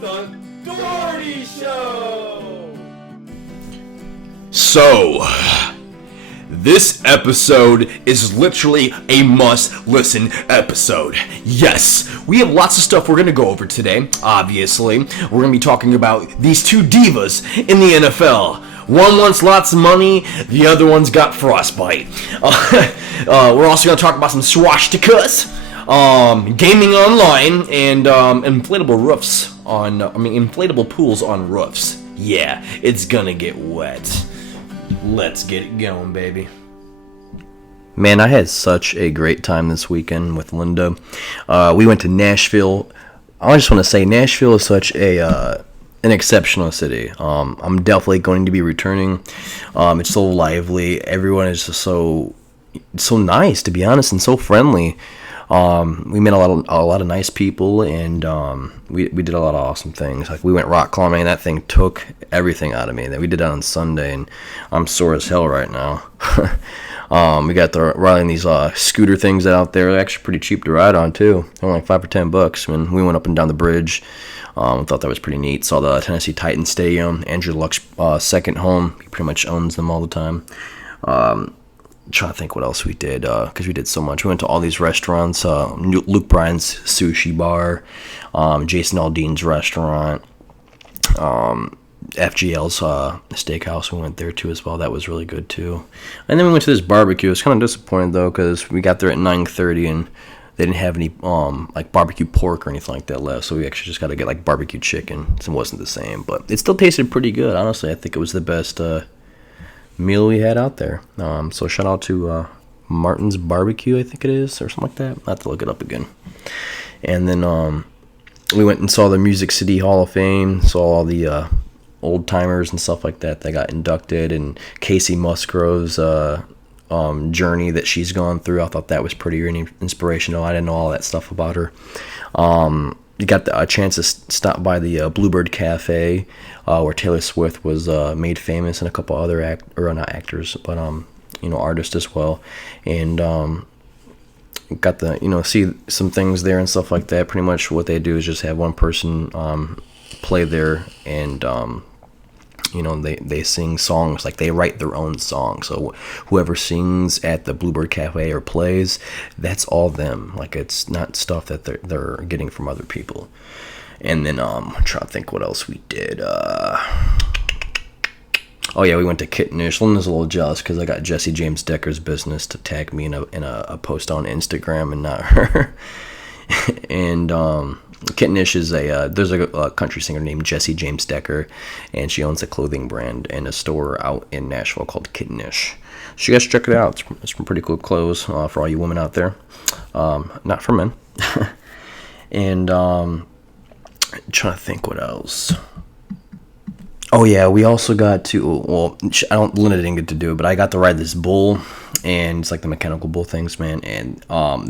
The Dougherty Show! So, this episode is literally a must-listen episode. Yes, we have lots of stuff we're going to go over today, obviously. We're going to be talking about these two divas in the NFL. One wants lots of money, the other one's got frostbite. We're also going to talk about some swastikas, gaming online, and inflatable pools on roofs. Yeah, it's gonna get wet. Let's get it going, baby. Man, I had such a great time this weekend with Linda. We went to Nashville. I just want to say Nashville is such an exceptional city. I'm definitely going to be returning. It's so lively. Everyone is just so nice, to be honest, and so friendly. We met a lot of nice people, and we did a lot of awesome things. Like, we went rock climbing, and that thing took everything out of me. We did that on Sunday, and I'm sore as hell right now. We got to riding these scooter things out there. They're actually pretty cheap to ride on too. They're only like $5 or $10. And we went up and down the bridge. Thought that was pretty neat. Saw the Tennessee Titans Stadium. Andrew Luck's second home. He pretty much owns them all the time. Trying to think what else we did, because we did so much. We went to all these restaurants, Luke Bryan's sushi bar, Jason Aldean's restaurant, FGL's steakhouse. We went there too as well. That was really good too. And then we went to this barbecue. I was kind of disappointed though, because we got there at 9:30 and they didn't have any like barbecue pork or anything like that left. So we actually just got to get like barbecue chicken. So it wasn't the same, but it still tasted pretty good. Honestly, I think it was the best meal we had out there. So shout out to Martin's Barbecue, I think it is, or something like that. I'll have to look it up again. And then we went and saw the Music City Hall of Fame, saw all the old timers and stuff like that got inducted, and Casey Musgrove's journey that she's gone through. I thought that was pretty inspirational. I didn't know all that stuff about her. You got a chance to stop by the Bluebird Cafe, where Taylor Swift was made famous, and a couple other not actors, but artists as well, and got to see some things there and stuff like that. Pretty much what they do is just have one person play there, and they sing songs, like they write their own songs. So whoever sings at the Bluebird Cafe or plays, that's all them. Like, it's not stuff that they're getting from other people. And then I'm trying to think what else we did. Oh yeah, we went to Kittenish. Linda's a little jealous because I got Jesse James Decker's business to tag me in a post on Instagram and not her. And Kittenish is there's a country singer named Jessie James Decker, and she owns a clothing brand and a store out in Nashville called Kittenish. So you guys check it out. It's some pretty cool clothes for all you women out there. Not for men. And trying to think what else. Oh yeah, we also got to, Linda didn't get to do it, but I got to ride this bull, and it's like the mechanical bull things, man, and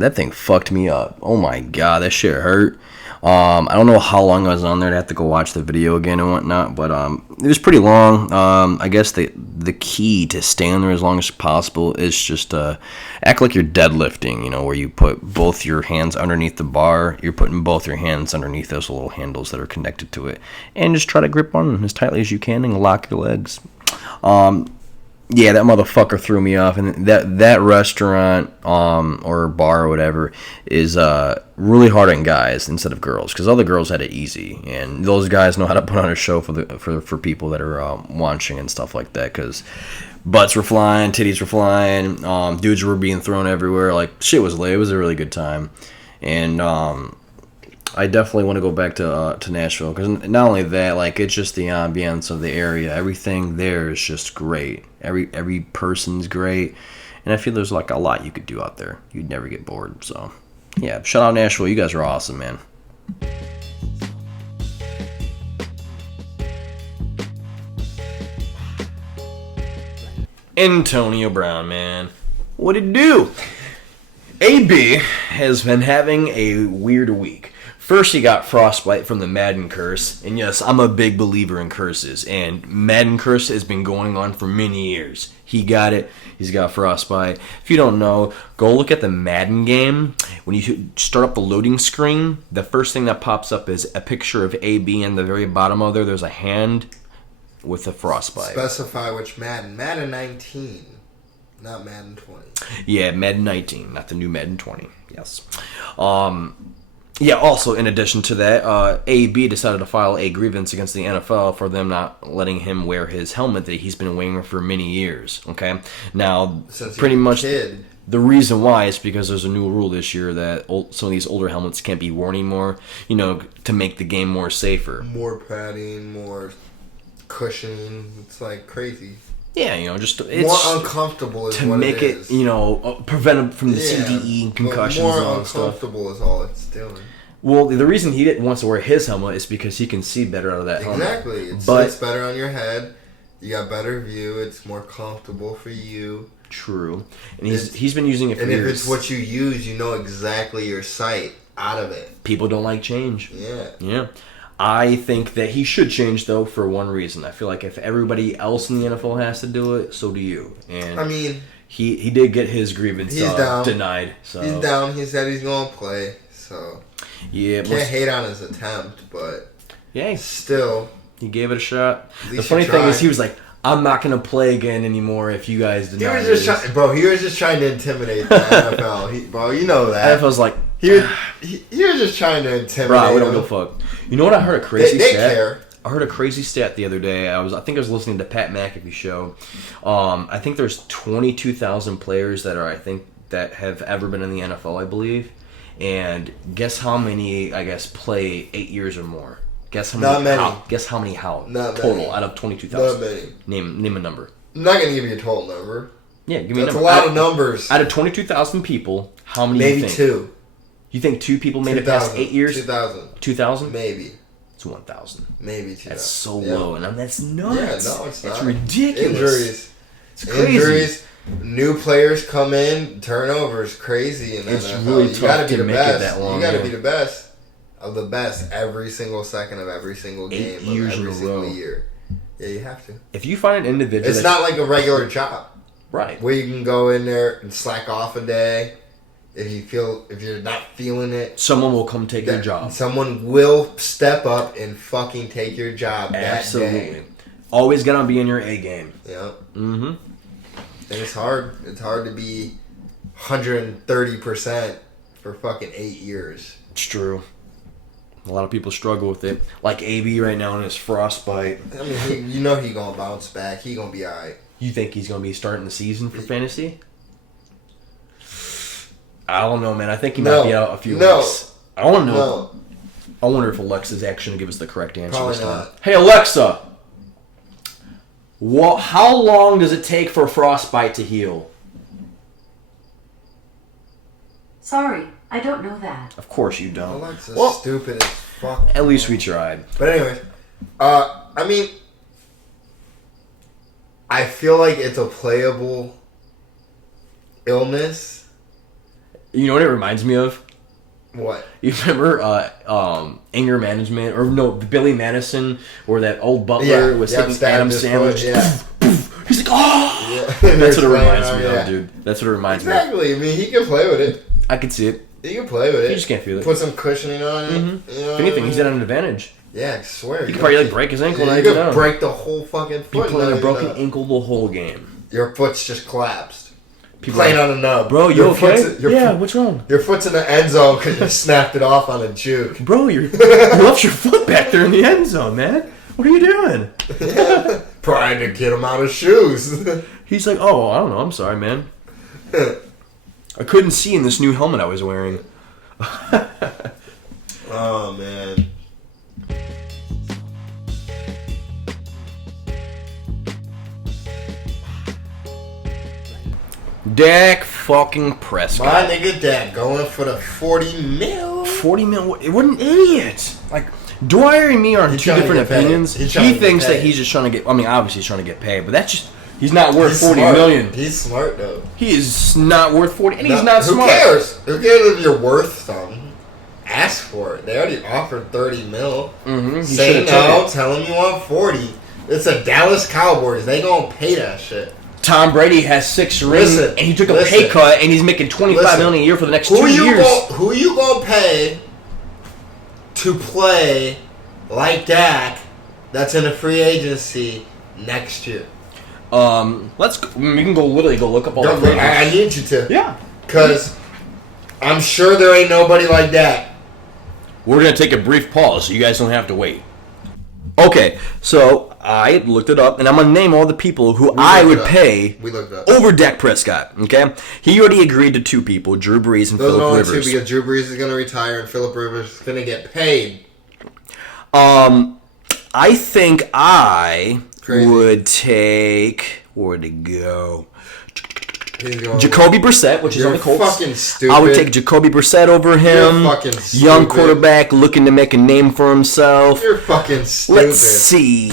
that thing fucked me up. Oh my god, that shit hurt. I don't know how long I was on there. I'd have to go watch the video again and whatnot, but it was pretty long. I guess the key to stay on there as long as possible is just act like you're deadlifting, where you put both your hands underneath the bar. You're putting both your hands underneath those little handles that are connected to it, and just try to grip on them as tightly as you can and lock your legs. Yeah, that motherfucker threw me off, and that restaurant or bar or whatever is really hard on guys instead of girls, because other girls had it easy, and those guys know how to put on a show for people that are watching and stuff like that, because butts were flying, titties were flying, dudes were being thrown everywhere. Like, shit was lit. It was a really good time, and I definitely want to go back to Nashville, because not only that, like, it's just the ambience of the area. Everything there is just great. Every person's great, and I feel there's like a lot you could do out there. You'd never get bored. So yeah, shout out Nashville. You guys are awesome, man. Antonio Brown, man, what'd it do? AB has been having a weird week. First, he got frostbite from the Madden curse, and yes, I'm a big believer in curses, and Madden curse has been going on for many years. He got it. He's got frostbite. If you don't know, go look at the Madden game when you start up the loading screen, the first thing that pops up is a picture of AB, and the very bottom of there's a hand with a frostbite. Specify which Madden. Madden 19, not Madden 20. Yeah, Madden 19, not the new Madden 20. Yes. Yeah, also, in addition to that, AB decided to file a grievance against the NFL for them not letting him wear his helmet that he's been wearing for many years, okay? Now, pretty much the reason why is because there's a new rule this year that some of these older helmets can't be worn anymore, to make the game more safer. More padding, more cushioning. It's like crazy. Yeah, just it's more uncomfortable is to what make it is. Prevent him from the CTE concussions more and all that stuff. Uncomfortable is all it's doing. Well, the reason he wants to wear his helmet is because he can see better out of that helmet. Exactly. It's better on your head. You got better view. It's more comfortable for you. True. And he's been using it for years. And if it's what you use, you know exactly your sight out of it. People don't like change. Yeah. Yeah. I think that he should change, though, for one reason. I feel like if everybody else in the NFL has to do it, so do you. And I mean, he did get his grievance denied. So. He's down. He said he's going to play. So yeah, can't hate on his attempt, but yeah, still, he gave it a shot. The funny thing is, he was like, "I'm not going to play again anymore if you guys deny this." He was just trying to intimidate the NFL. Bro, you know that. NFL's like, he was just trying to intimidate. Bro, we don't give a fuck. You know what? I heard a crazy they stat. Care. I heard a crazy stat the other day. I think I was listening to Pat McAfee show. I think there's 22,000 players that have ever been in the NFL, I believe. And guess how many, I guess, play 8 years or more? Guess how many? Not many. Guess how many? Not total many. Out of 22,000. Not many. Name a number. I'm not gonna give you a total number. Yeah, give me a number. That's a lot of numbers. Out of 22,000 people, how many? Maybe you think? 2. You think 2 people made it past 8 years? 2,000. 2,000? Maybe. It's 1,000. Maybe 2,000. That's so low, and that's nuts. Yeah, no, it's not. It's ridiculous. Injuries. It's crazy. Injuries. New players come in, turnovers, crazy, and it's NFL. really You tough gotta be to the make best. it that long. You got to be the best of the best every single second of every single game 8 years of every in a single row. year. Yeah, you have to. If you find an individual, It's not like a regular job, right? where you can go in there and slack off a day if you're not feeling it. Someone will come take your job. Someone will step up and fucking take your job. Absolutely. That day. Always gotta be in your A game. Yeah. Mm-hmm. And it's hard. It's hard to be 130% for fucking 8 years. It's true. A lot of people struggle with it. Like AB right now in his frostbite. I mean, he gonna bounce back. He gonna be all right. You think he's gonna be starting the season for fantasy? I don't know, man. I think he might be out a few weeks. I don't know. No. I wonder if Alexa's actually gonna give us the correct answer Probably this time. not. Hey Alexa, how long does it take for a frostbite to heal? Sorry, I don't know that. Of course you don't. Alexa's stupid as fuck. At least we tried. But anyways, I mean, I feel like it's a playable illness. You know what it reminds me of? What? You remember Anger Management, or no, Billy Madison, or that old butler was hitting Adam Sandwich? Yeah. He's like, oh! Yeah. That's what it reminds me of, dude. That's what it reminds me of. Exactly. I mean, he can play with it. I could see it. He can play with it. You just can't feel it. Put some cushioning on it. Mm-hmm. You know If anything, what I he's mean? at an advantage. Yeah, I swear. He could probably break his ankle. You and could not even know. break the whole fucking foot. Be playing a broken ankle the whole game. Your foot's just collapsed. People Playing like, on a nub. Bro, you Your okay? foot's- What's wrong? Your foot's in the end zone because you snapped it off on a juke. Bro, you left your foot back there in the end zone, man. What are you doing? Trying to get him out of shoes. He's like, oh, I don't know. I'm sorry, man. I couldn't see in this new helmet I was wearing. Oh, man. Dak fucking Prescott. My nigga Dak going for the 40 mil. 40 mil. What an idiot. Like, Dwyer and me are on He's two trying to different get paid. opinions. He's He trying to get thinks that paid. he's just trying to get, I mean, obviously he's trying to get paid, but that's just, he's not worth He's 40 smart. million. He's smart, though. He is not worth 40, and he's not Who smart. cares? Who cares if you're worth something? Ask for it. They already offered 30 mil. Mm-hmm. Say no, tell them you want 40. It's a Dallas Cowboys. They gonna pay that shit. Tom Brady has 6 rings, Listen, and he took a pay cut, and he's making $25 million a year for the next 2 years. Who you gonna pay to play like Dak? That's in a free agency next year. We can literally go look up all the free agents. I need you to. Yeah. Because I'm sure there ain't nobody like Dak. We're going to take a brief pause so you guys don't have to wait. Okay, so I looked it up, and I'm going to name all the people who I would pay over Dak Prescott, okay? He already agreed to 2 people, Drew Brees and Phillip Rivers. Those are only 2 because Drew Brees is going to retire and Phillip Rivers is going to get paid. I think I would take... Where'd it go? Jacoby Brissett, which is on the Colts. You're fucking stupid. I would take Jacoby Brissett over him. You're fucking stupid. Young quarterback looking to make a name for himself. You're fucking stupid. Let's see.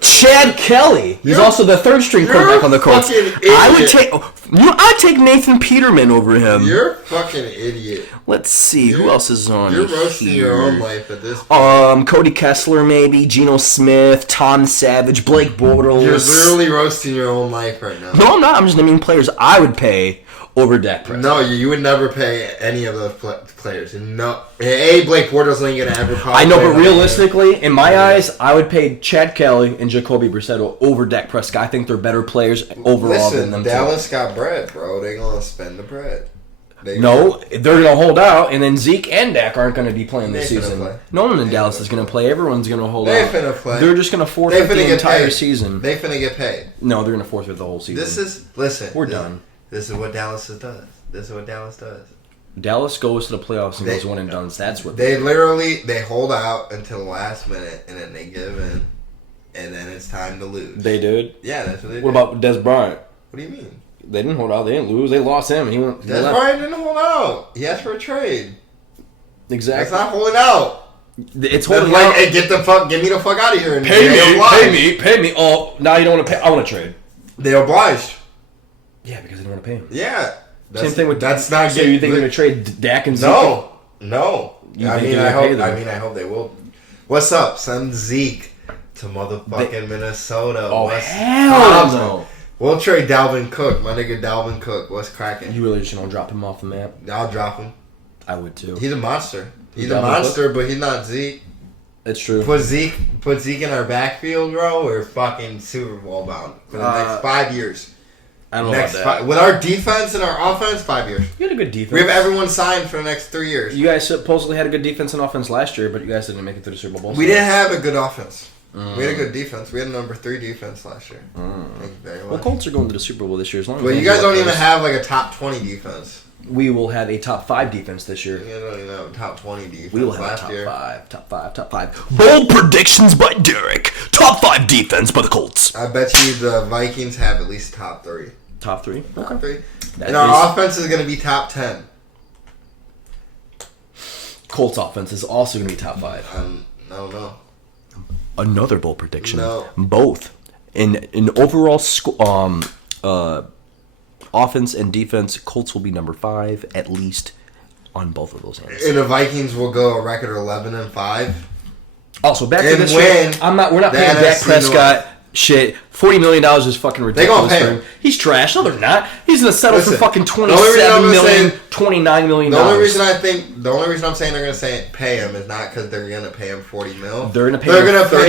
Chad Kelly. He's also the 3rd string quarterback on the Colts. I'd take Nathan Peterman over him. You're a fucking idiot. Let's see. Who else is on You're roasting your own life at this point. Cody Kessler, maybe. Geno Smith. Tom Savage. Blake Bortles. You're literally roasting your own life right now. No, I'm not. I'm just naming players I would pay over Dak Prescott. No, you would never pay any of those players. No, Blake Bortles ain't gonna ever. I know, but realistically, in my eyes, I would pay Chad Kelly and Jacoby Brissett over Dak Prescott. I think they're better players overall than them. Dallas got bread, bro. They gonna spend the bread. They're gonna hold out, and then Zeke and Dak aren't gonna be playing this season. No one in Dallas is gonna play. Everyone's gonna hold out. They finna play. They're just gonna forfeit the entire season. They finna get paid. No, they're gonna forfeit the whole season. We're done. This is what Dallas does. Dallas goes to the playoffs and goes one and done. That's what they hold out until the last minute, and then they give in, and then it's time to lose. They did? Yeah, that's what they did. What about Des Bryant? What do you mean? They didn't hold out. They didn't lose. They lost him. Des Bryant didn't hold out. He asked for a trade. Exactly. That's not holding out. It's holding out. Hey, get me the fuck out of here. And pay me. Oh, now you don't want to pay. I want to trade. They obliged. Yeah, because they don't want to pay him. Yeah. Same thing with that's not. So you think they're gonna trade Dak and Zeke? No. I hope they will. What's up? Send Zeke to motherfucking Minnesota. Oh hell no. We'll trade Dalvin Cook, my nigga Dalvin Cook. What's cracking? You really just gonna drop him off the map? I'll drop him. I would too. He's a monster. He's a monster, but he's not Zeke. It's true. Put Zeke in our backfield, bro. We're fucking Super Bowl bound for the next 5 years. I don't know about that. With our defense and our offense, 5 years. You had a good defense. We have everyone signed for the next 3 years. You guys supposedly had a good defense and offense last year, but you guys didn't make it through the Super Bowl. We didn't have a good offense. We had a good defense. We had a number 3 defense last year. Thank you very much. Well, Colts are going to the Super Bowl this year. As long as you guys don't even have like a top 20 defense. We will have a top 5 defense this year. You don't even have a top 20 defense. We will have a top 5. Bold predictions by Derek. Top 5 defense by the Colts. I bet you the Vikings have at least top 3. Top 3? Top 3. And our offense is going to be top 10. Colts offense is also going to be top 5. I don't know. Another bold prediction. No. Both. In overall offense and defense, Colts will be number 5 at least on both of those ends. And the Vikings will go a record 11-5. Also, back to this year, we're not paying Dak Prescott shit. $40 million is fucking ridiculous for him. He's trash. No, they're not. He's gonna settle for fucking $27 million, $29 million. The only reason I'm saying they're gonna pay him is not because they're gonna pay him $40 million. They're gonna pay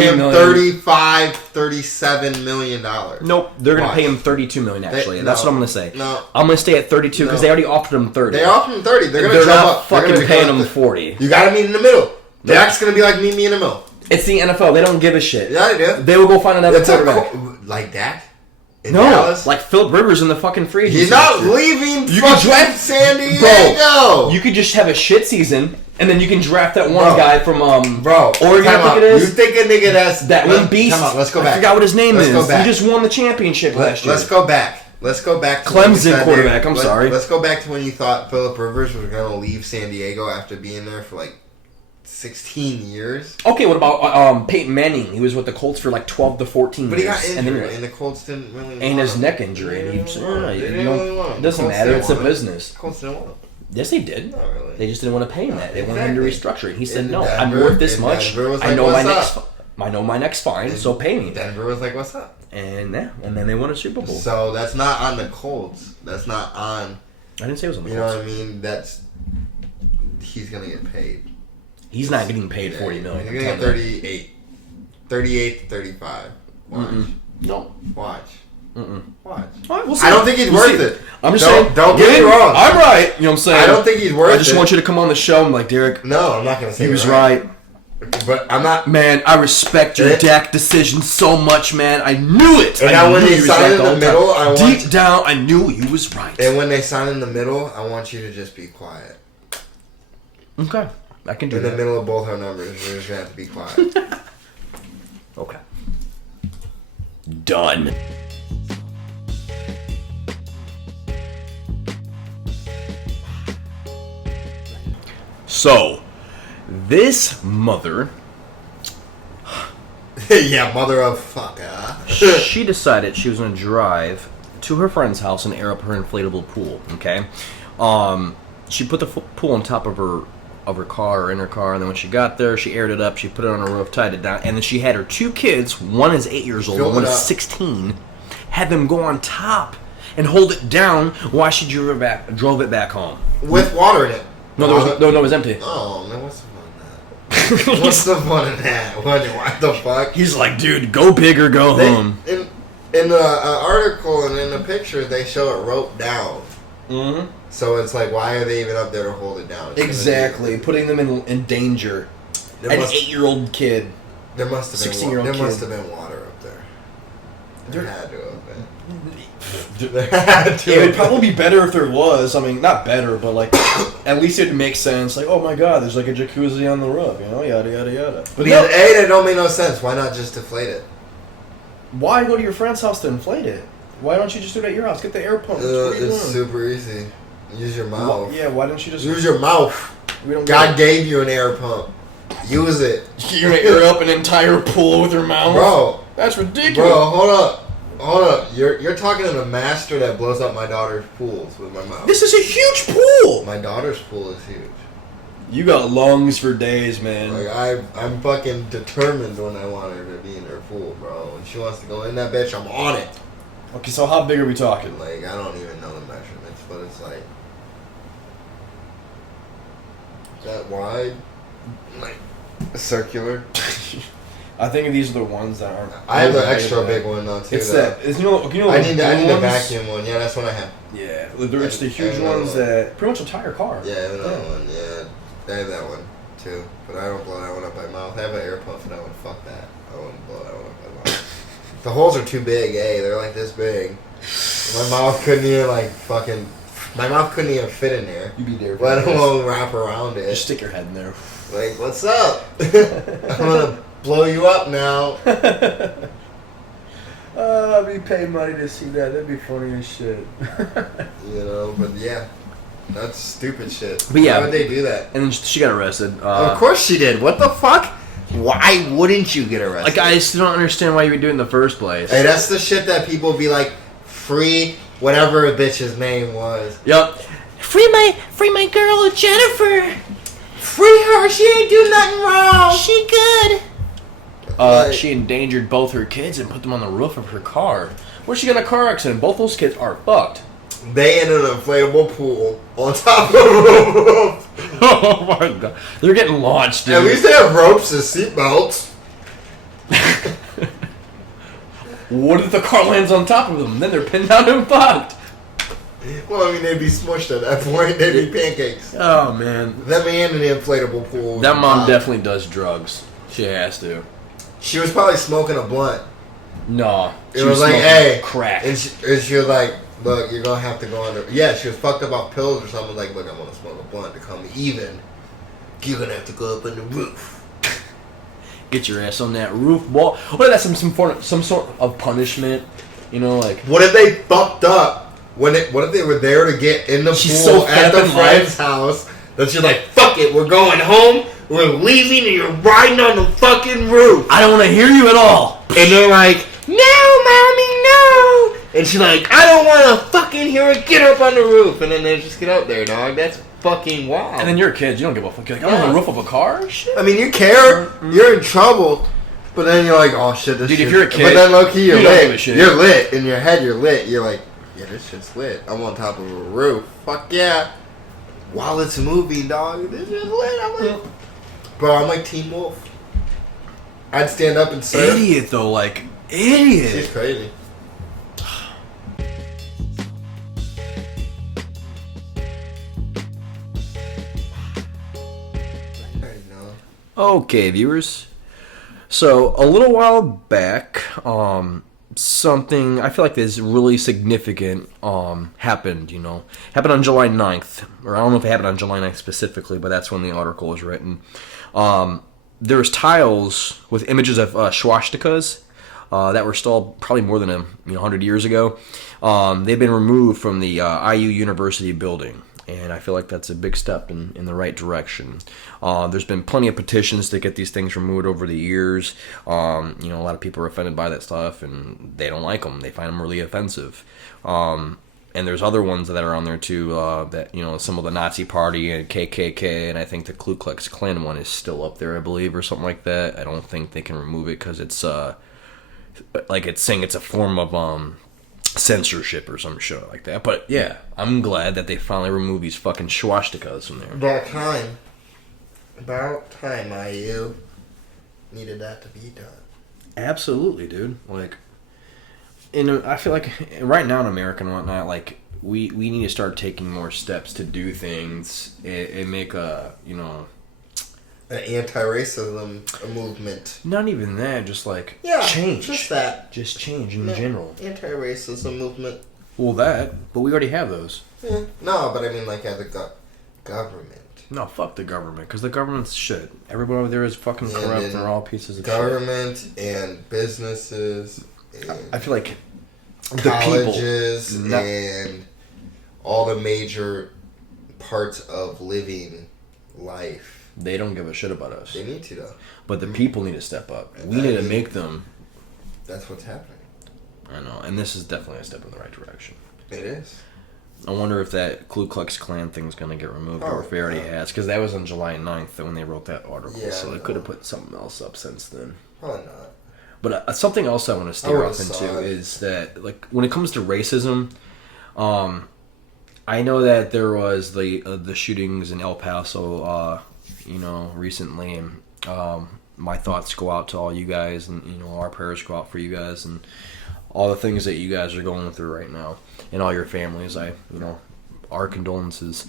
him $35, $37 million. Nope, they're gonna pay him $32 million. Actually, that's what I'm gonna say. No, I'm gonna stay at 32 because they already offered him 30. They offered him 30. They're not up. Fucking paying him 40. You gotta meet in the middle. Dak's gonna be like meet me in the middle. It's the NFL. They don't give a shit. Yeah, they do. They will go find another quarterback. Like Dak? Dallas? Like Phillip Rivers in the fucking free agency. He's not leaving fucking San Diego. You could just have a shit season, and then you can draft that one guy from Oregon. I think it is. You think a nigga that one beast? Come on, let's go back. I forgot what his name is. He just won the championship last year. Let's go back. Let's go back to Clemson quarterback. I'm sorry. Let's go back to when you thought Phillip Rivers was going to leave San Diego after being there for like 16 years. Okay, what about Peyton Manning? He was with the Colts for like 12 to 14 years. But he got injured, and the Colts didn't really and his neck injury. And it doesn't matter. It's a business. Colts didn't want him. Yes, they did. Not really. They just didn't want to pay him that. They wanted him to restructure it. He said, no, I'm worth this much. I know my neck's fine, so pay me. Denver was like, what's up? And then they won a Super Bowl. So that's not on the Colts. That's not on. I didn't say it was on the You Colts. know what I mean? He's gonna get paid. He's not getting paid $40 million. He's gonna get 38 to 35. Watch. No. Watch. Watch. All right, we'll see. I don't think he's worth it. I'm just saying. Don't get me wrong. I'm right. You know what I'm saying? I don't think he's worth it. I just want you to come on the show and be like, Derek. No, I'm not gonna say he was right. But I'm not. Man, I respect your Dak decision so much, man. I knew it. And when they sign in the middle, deep down, I knew he was right. And when they sign in the middle, I want you to just be quiet. Okay, I can do that. In the middle of both our numbers, we're just gonna have to be quiet. Okay. Done. So, this mother... Yeah, mother of fucker. She decided she was going to drive to her friend's house and air up her inflatable pool, okay? She put the pool on top of her car or in her car, and then when she got there, she aired it up, she put it on her roof, tied it down, and then she had her 2 kids, one is 8 years old, one is 16, had them go on top and hold it down while she drove it back home. With water in it. No, it was empty. Oh, man, what's the fun in that? What's the fun in that? What the fuck? He's like, dude, go big or go home. In the article and in the picture, they show it roped down. Mm-hmm. So it's like, why are they even up there to hold it down? Exactly, putting them in danger. An 8-year-old kid. There must have been 16-year-old kid. There must have been water up there. There had to have been. It would probably be better if there was. I mean, not better, but like, at least it would make sense. Like, oh my god, there's like a jacuzzi on the roof, you know, yada yada yada. But no, that don't make no sense. Why not just deflate it? Why go to your friend's house to inflate it? Why don't you just do it at your house? Get the air pump. It's super easy. Use your mouth. Why don't you just use your mouth? God gave you an air pump. Use it. You're gonna air up an entire pool with your mouth, bro. That's ridiculous. Bro, hold up. You're talking to the master that blows up my daughter's pools with my mouth. This is a huge pool. My daughter's pool is huge. You got lungs for days, man. Like I'm fucking determined when I want her to be in her pool, bro. When she wants to go in that bitch, I'm on it. Okay, so how big are we talking? Like, I don't even know the measurements, but it's like that wide, like circular. I think these are the ones that aren't. I have the extra big one though too. It's that. It's, you know I need the vacuum one. Yeah, that's what I have. Yeah, it's the huge ones that pretty much entire car. Yeah, I have another one. Yeah, I have that one too, but I don't blow that one up by mouth. I have an air pump for that one. Fuck that. I wouldn't blow that one up by mouth. The holes are too big. They're like this big. My mouth couldn't even My mouth couldn't even fit in there. You be there. Let alone wrap around it. Just stick your head in there. Like, what's up? I'm gonna blow you up now. I'd be paying money to see that. That'd be funny as shit. But yeah. That's stupid shit. But yeah. Why would they do that? And then she got arrested. Of course she did. What the fuck? Why wouldn't you get arrested? Like, I still don't understand why you would do it in the first place. Hey, that's the shit that people be like, free whatever a bitch's name was. Yup. Free my girl Jennifer. Free her. She ain't do nothing wrong. She good. She endangered both her kids and put them on the roof of her car. Where'd she get in a car accident? Both those kids are fucked. They in an inflatable pool on top of the roof. Oh my god. They're getting launched, dude. At least they have ropes and seatbelts. What if the car lands on top of them? Then they're pinned down and fucked. Well, I mean, they'd be smushed at that point. They'd be pancakes. Oh, man. Them and the inflatable pool. That mom definitely does drugs. She has to. She was probably smoking a blunt. No. It was like, hey. Crack. And she was like, look, you're going to have to go under. Yeah, she was fucked up off pills or something. Like, look, I want to smoke a blunt to come even. You're going to have to go up on the roof. Get your ass on that roof wall. What if that's some sort of punishment? You know, like. What if they fucked up? What if they were there to get in the pool at the friend's house? That she's like, fuck it, we're going home. We're leaving and you're riding on the fucking roof. I don't want to hear you at all. And they're like, no, mommy, no. And she's like, I don't want to fucking hear it. Get up on the roof. And then they just get up there, dog. That's fucking wild. And then you're a kid. You don't give a fuck. You're like, I'm on the roof of a car? Shit. I mean, you care. You're in trouble. But then you're like, oh shit, this Dude, shit. if you're a kid, but then low key, you're you don't give a lit. shit. You're lit. In your head, you're lit. You're like, yeah, this shit's lit. I'm on top of a roof. Fuck yeah. While it's moving, dog, this shit's lit. I'm like, bro, I'm like Teen Wolf. I'd stand up and surf. Idiot, though. Like, idiot. She's crazy. Okay, viewers. So, a little while back, something I feel like is really significant happened, Happened on July 9th. Or I don't know if it happened on July 9th specifically, but that's when the article was written. There was tiles with images of swastikas that were installed probably more than 100 years ago. They've been removed from the IU University building. And I feel like that's a big step in the right direction. There's been plenty of petitions to get these things removed over the years. A lot of people are offended by that stuff, and they don't like them. They find them really offensive. And there's other ones that are on there, too, that, some of the Nazi Party and KKK, and I think the Ku Klux Klan one is still up there, I believe, or something like that. I don't think they can remove it because it's, it's saying it's a form of, censorship or some shit like that. But yeah, I'm glad that they finally removed these fucking swastikas from there. About time, IU needed that to be done. Absolutely, dude. I feel like right now in America and whatnot, we need to start taking more steps to do things and make an anti-racism movement. Not even that, just change. Just that. Just change in general. Anti-racism movement. Well, but we already have those. Yeah. No, but I mean as a government. No, fuck the government, because the government's shit. Everybody over there is fucking corrupt, and they're all pieces of government shit. And businesses and I feel like colleges the people, and all the major parts of living life. They don't give a shit about us. They need to, though. But the people need to step up. We need to make them. That's what's happening. I know, and this is definitely a step in the right direction. It is. I wonder if that Ku Klux Klan thing's going to get removed, or if it already has. Because that was on July 9th when they wrote that article, so they could have put something else up since then. Probably not. But something else I want to steer off into is that, when it comes to racism, I know that there was the shootings in El Paso, recently, and my thoughts go out to all you guys, and our prayers go out for you guys, and all the things that you guys are going through right now, and all your families. Our condolences.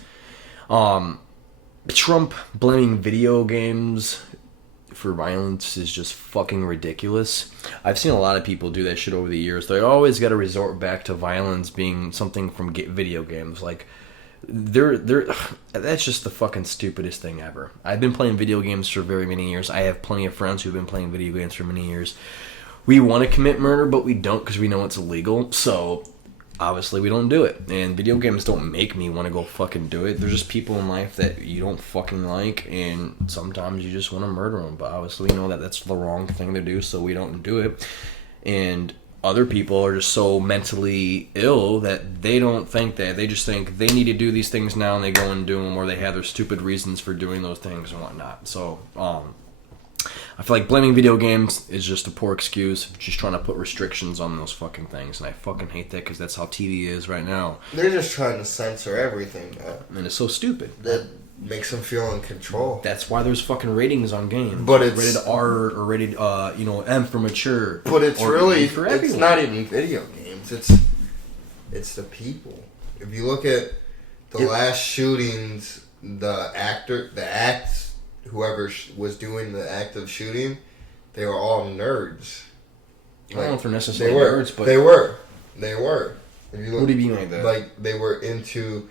Trump blaming video games for violence is just fucking ridiculous. I've seen a lot of people do that shit over the years. They always got to resort back to violence being something from video games. That's just the fucking stupidest thing ever. I've been playing video games for very many years. I have plenty of friends who've been playing video games for many years. We want to commit murder, but we don't because we know it's illegal. So, obviously, we don't do it. And video games don't make me want to go fucking do it. There's just people in life that you don't fucking like, and sometimes you just want to murder them. But obviously, we know that that's the wrong thing to do, so we don't do it. And other people are just so mentally ill that they don't think that. They just think they need to do these things now, and they go and do them, or they have their stupid reasons for doing those things and whatnot. So, I feel like blaming video games is just a poor excuse, just trying to put restrictions on those fucking things, and I fucking hate that because that's how TV is right now. They're just trying to censor everything, though. And it's so stupid. That makes them feel in control. That's why there's fucking ratings on games. But it's rated R or rated, M for mature. But it's really for everyone. It's not even video games. It's the people. If you look at the last shootings, whoever was doing the act of shooting, they were all nerds. I don't know if they're necessarily nerds, but they were. If you look, what do you mean like that? They were into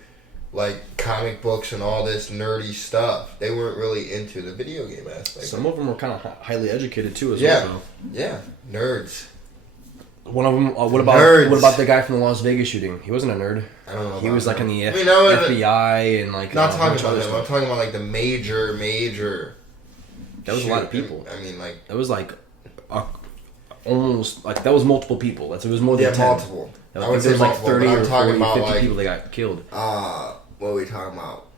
comic books and all this nerdy stuff. They weren't really into the video game aspect. Some of them were kind of highly educated too, as well. Though. Yeah, nerds. One of them. What about the guy from the Las Vegas shooting? He wasn't a nerd. I don't know. He was in the FBI and Not talking about him. I'm talking about the major. That was a lot of people. I mean, that was almost that was multiple people. It was more than 10. Multiple. I would say 30 or 40, 50 people that got killed. What are we talking about?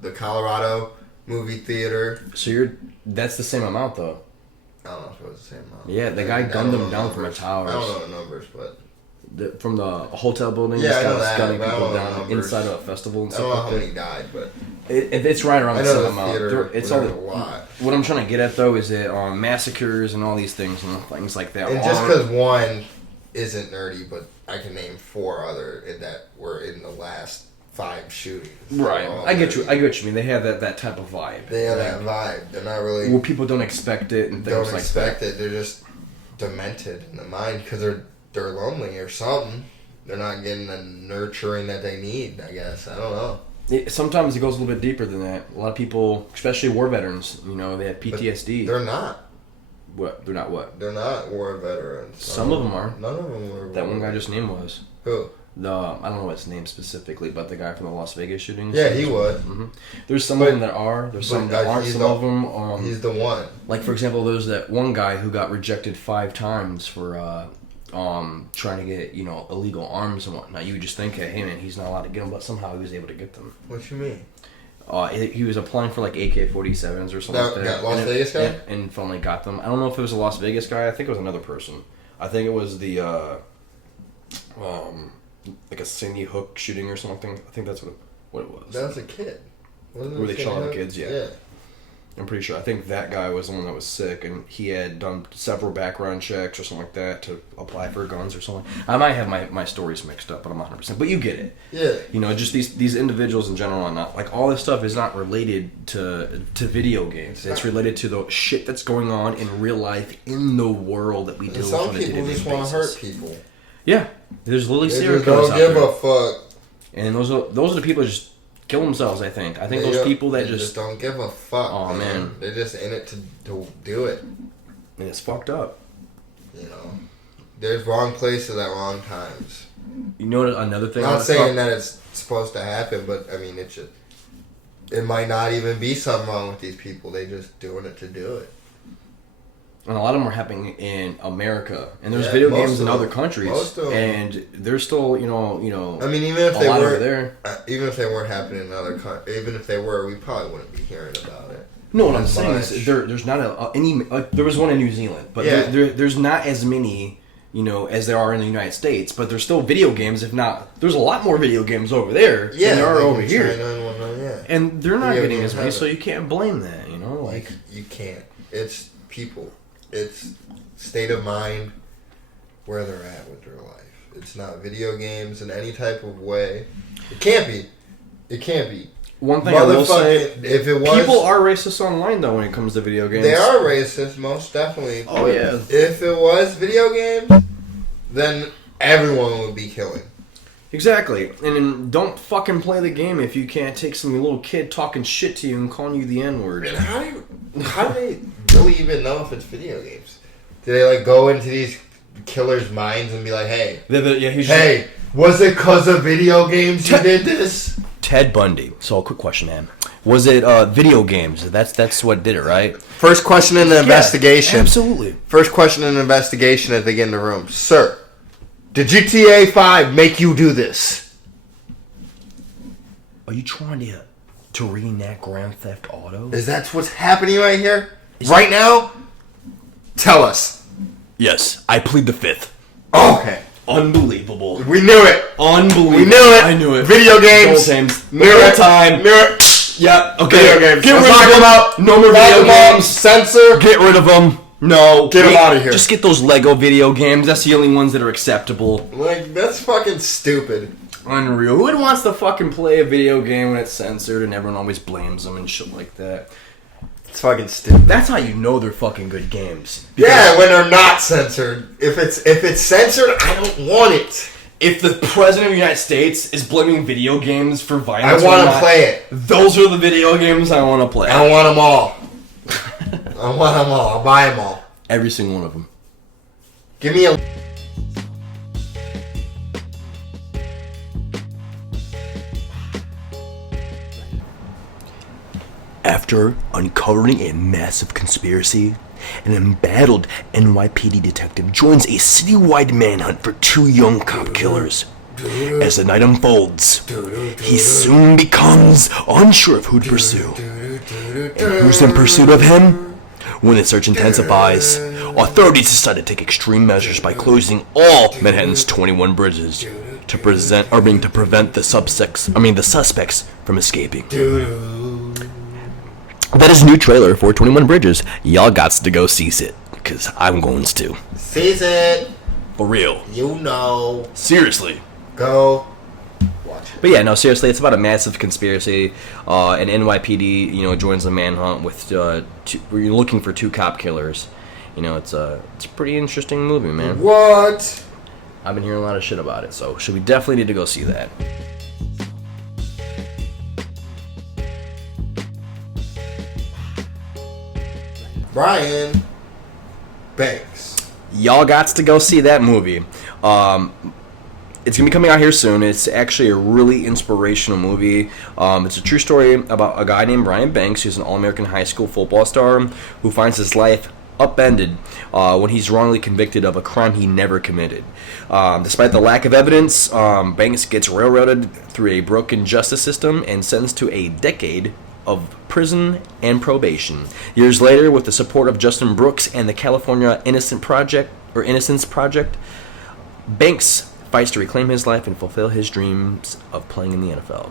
The Colorado movie theater. So that's the same amount though. I don't know if it was the same amount. Yeah, the guy gunned them down from a tower. I don't know the numbers, but... From the hotel building, Yeah, I know this that, gunning but I people don't know the down numbers. inside of a festival and I stuff don't know like how that. many died, but... It's right around I the know same the amount. theater, It's there's all a lot. What I'm trying to get at, though, is that massacres and all these things and things like that. And just because one isn't nerdy, but I can name 4 other that were in the last 5 shootings. Right. I get you. I get what you mean. They have that type of vibe. They have that vibe. They're not really... Well, people don't expect it and things don't like that. expect it. They're just demented in the mind because they're lonely or something. They're not getting the nurturing that they need, I guess. I don't know. Sometimes it goes a little bit deeper than that. A lot of people, especially war veterans, they have PTSD. But they're not. What? They're not what? They're not war veterans. Some of them are. None of them were. That one guy just named was. Who? I don't know his name specifically, but the guy from the Las Vegas shootings. Yeah, he was. Mm-hmm. There's some of them that are. There's some that aren't. Some of them. He's the one. Like, for example, there's that one guy who got rejected 5 times for trying to get illegal arms and whatnot. You would just think, hey man, he's not allowed to get them, but somehow he was able to get them. What you mean? He was applying for like AK-47s or something like that. That Las Vegas guy? And finally got them. I don't know if it was a Las Vegas guy. I think it was another person. I think it was the like a Sandy Hook shooting or something. I think that's what it was. That was a kid. Where they shot all the kids, yeah. I'm pretty sure. I think that guy was the one that was sick, and he had done several background checks or something like that to apply for guns or something. I might have my stories mixed up, but I'm 100%. But you get it. Yeah. Just these individuals in general are not, like, all this stuff is not related to video games. It's related to the shit that's going on in real life, in the world that we deal with on a day-to-day basis. Some people just want to hurt people. Yeah. There's literally They serial just killers don't out give there. a fuck. And those are the people that just kill themselves, I think. I think those people that they just don't give a fuck. Oh, man. They're just in it to do it. And it's fucked up. There's wrong places at wrong times. You know what, another thing? I'm not saying that it's supposed to happen, but I mean, it might not even be something wrong with these people. They just doing it to do it. And a lot of them are happening in America, and there's video games in other countries, and they're still, I mean, even if they over there. Even if they weren't happening in other countries, even if they were, we probably wouldn't be hearing about it. No, what I'm saying is there's not any. There was one in New Zealand, but there's not as many, as there are in the United States. But there's still video games. If not, there's a lot more video games over there than there are over here. And they're not getting as many, so you can't blame that. You can't. It's people. It's state of mind, where they're at with their life. It's not video games in any type of way. It can't be. It can't be. One thing I will say, if it was, people are racist online though when it comes to video games. They are racist, most definitely. Oh yeah. If it was video games, then everyone would be killing. Exactly. And then don't fucking play the game if you can't take some little kid talking shit to you and calling you the N-word. And how do they really even know if it's video games? Do they go into these killers' minds and be like, hey, was it because of video games you did this? Ted Bundy. So a quick question, man. Was it video games? That's what did it, right? First question in the investigation. Absolutely. First question in the investigation as they get in the room. Sir, did GTA 5 make you do this? Are you trying to reenact Grand Theft Auto? Is that what's happening right here? Right now? Tell us. Yes, I plead the fifth. Okay. Unbelievable. We knew it. Unbelievable. We knew it. I knew it. Video games. Knew it. Time. Knew it. Yeah. Okay. Video games. Get rid of them. No more video games. Censor. Get rid of them. No. Get them out of here. Just get those Lego video games. That's the only ones that are acceptable. That's fucking stupid. Unreal. Who wants to fucking play a video game when it's censored and everyone always blames them and shit like that? It's fucking stupid. That's how you know they're fucking good games. Yeah, when they're not censored. If it's censored, I don't want it. If the president of the United States is blaming video games for violence, I want to play it. Those are the video games I want to play. I want them all. I want them all. I'll buy them all. Every single one of them. Give me a... After uncovering a massive conspiracy, an embattled NYPD detective joins a citywide manhunt for 2 young cop killers. As the night unfolds, he soon becomes unsure of who to pursue. And who's in pursuit of him? When the search intensifies, authorities decide to take extreme measures by closing all Manhattan's 21 bridges to prevent the suspects from escaping. That is a new trailer for 21 Bridges. Y'all gots to go seize it, because I'm going to. Seize it. For real. You know. Seriously. Go watch it. But yeah, no, seriously, it's about a massive conspiracy. An NYPD, joins the manhunt with we're looking for 2 cop killers. It's a pretty interesting movie, man. What? I've been hearing a lot of shit about it, so we definitely need to go see that. Brian Banks. Y'all gots to go see that movie. It's going to be coming out here soon. It's actually a really inspirational movie. It's a true story about a guy named Brian Banks, who's an All-American high school football star, who finds his life upended when he's wrongly convicted of a crime he never committed. Despite the lack of evidence, Banks gets railroaded through a broken justice system and sentenced to a decade of prison and probation. Years later, with the support of Justin Brooks and the California Innocence Project, Banks fights to reclaim his life and fulfill his dreams of playing in the NFL.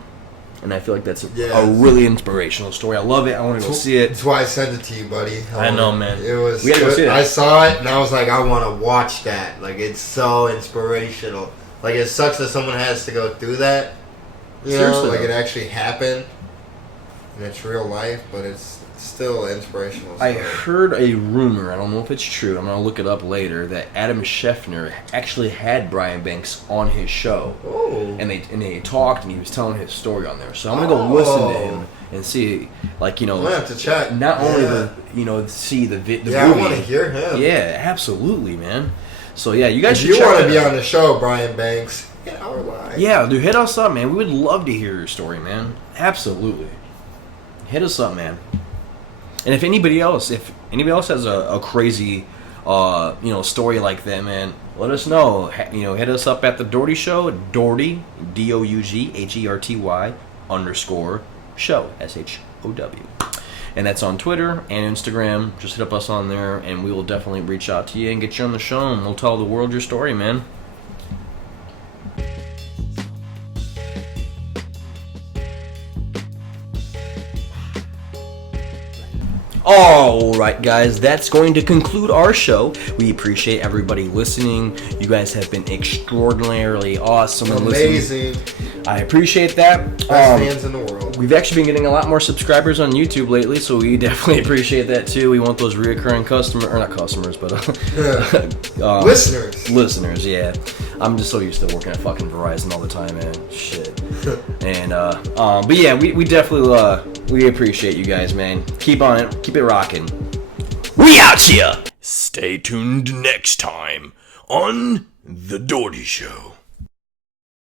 And I feel like that's a really inspirational story. I love it. I want to go see it. That's why I sent it to you, buddy. I know, man. It was. We gotta go see that. I saw it and I was like, I want to watch that. Like, it's so inspirational. Like, it sucks that someone has to go through that. Seriously, like though. it actually happened. And it's real life, but it's still inspirational. I heard a rumor, I don't know if it's true, I'm going to look it up later, that Adam Scheffner actually had Brian Banks on his show. Oh. And they talked, and he was telling his story on there. So I'm going to go listen to him and see, I'm going to have to check. Not only see the movie. Yeah, I want to hear him. Yeah, absolutely, man. So yeah, you guys should check it out. If you want to be out. on the show, Brian Banks, get our line. Yeah, dude, hit us up, man. We would love to hear your story, man. Absolutely. Hit us up, man. And if anybody else has a crazy, story like that, man, let us know. Hit us up at the Dougherty Show, Dougherty, DOUGHERTY _ show, SHOW. And that's on Twitter and Instagram. Just hit up us on there, and we will definitely reach out to you and get you on the show, and we'll tell the world your story, man. Alright guys, that's going to conclude our show. We appreciate everybody listening. You guys have been extraordinarily awesome and amazing. I appreciate that. Best fans in the world. We've actually been getting a lot more subscribers on YouTube lately, so we definitely appreciate that too. We want those reoccurring listeners, yeah. I'm just so used to working at fucking Verizon all the time, man. Shit. And but yeah, we definitely we appreciate you guys, man. Keep on it, keep it rocking. We out here. Stay tuned next time on The Dougherty Show.